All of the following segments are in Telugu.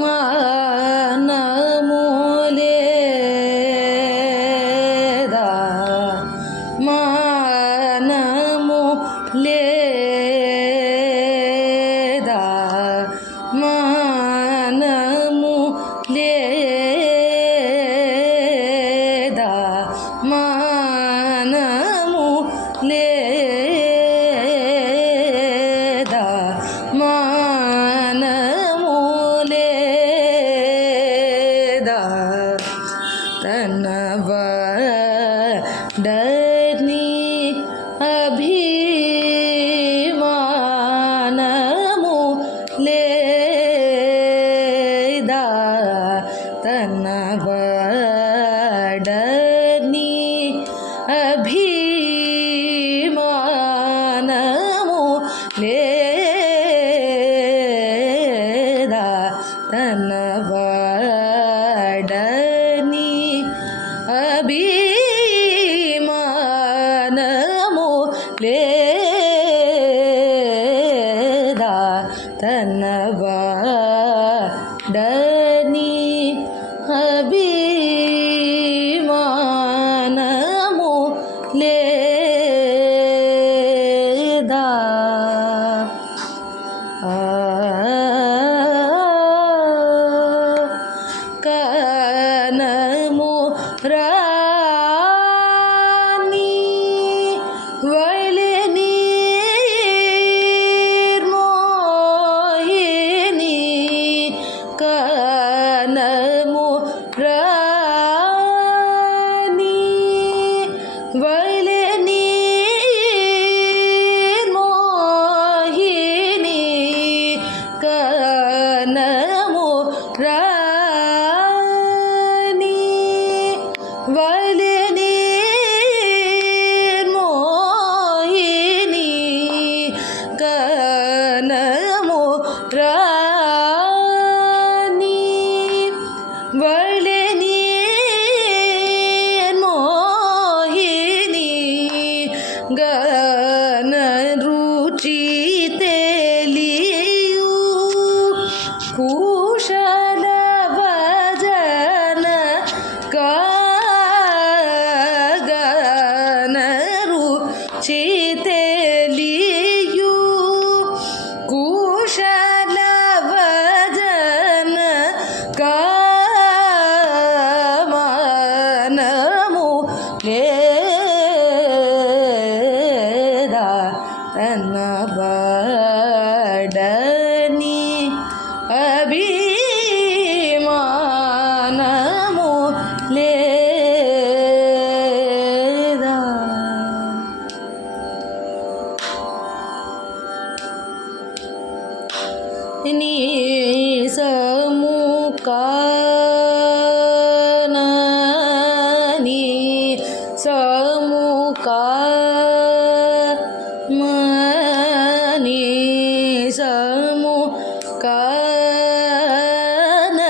మానము లేదా మానము లేదా మానము లేదా మానము లేదా మానము లేదా తన వడని అభిమానము లేదా తన వడని అభిమానము లేదా తన వడని అభిమానము లేదా తన వడని అభిమానము లేదా కనము రాని వలెని నిర్మోహిని కనము రాని వలెని నిర్మోహిని కనము రాని వలెని నిర్మోహిని కనము రాని వలెని నిర్మోహిని గన రుచి తెలియు కుశల భజన గన రుచి తెలియు కుశల భజన మనము లేదా తన వడని అభిమానము లేదా నీ సముఖానని సముఖామని సముఖాన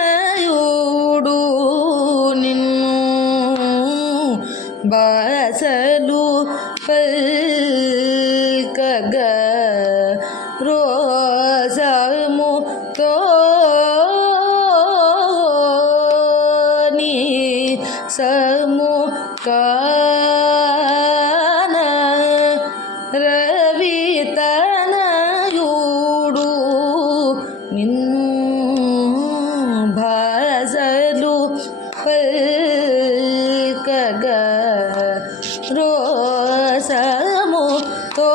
రవితనయుడు నిన్ను బాసలు పల్కగ రోసముతో నీ సముఖాన రవితనయుడు నిన్ను భాసలు పల్కగ రోసముతో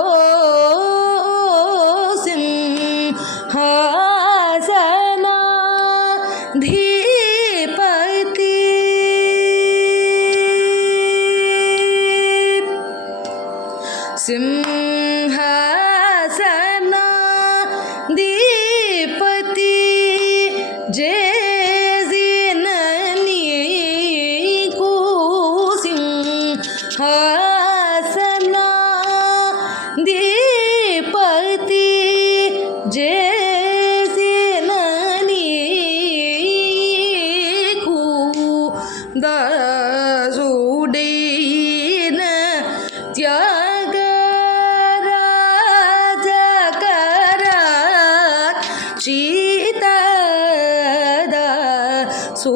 సింహాసనాధిపతి సింహాసనాధిపతి జేసిన నీకు సింహాసనాధిపతి జేసిన నీకు ಚೀತದ ಸೂ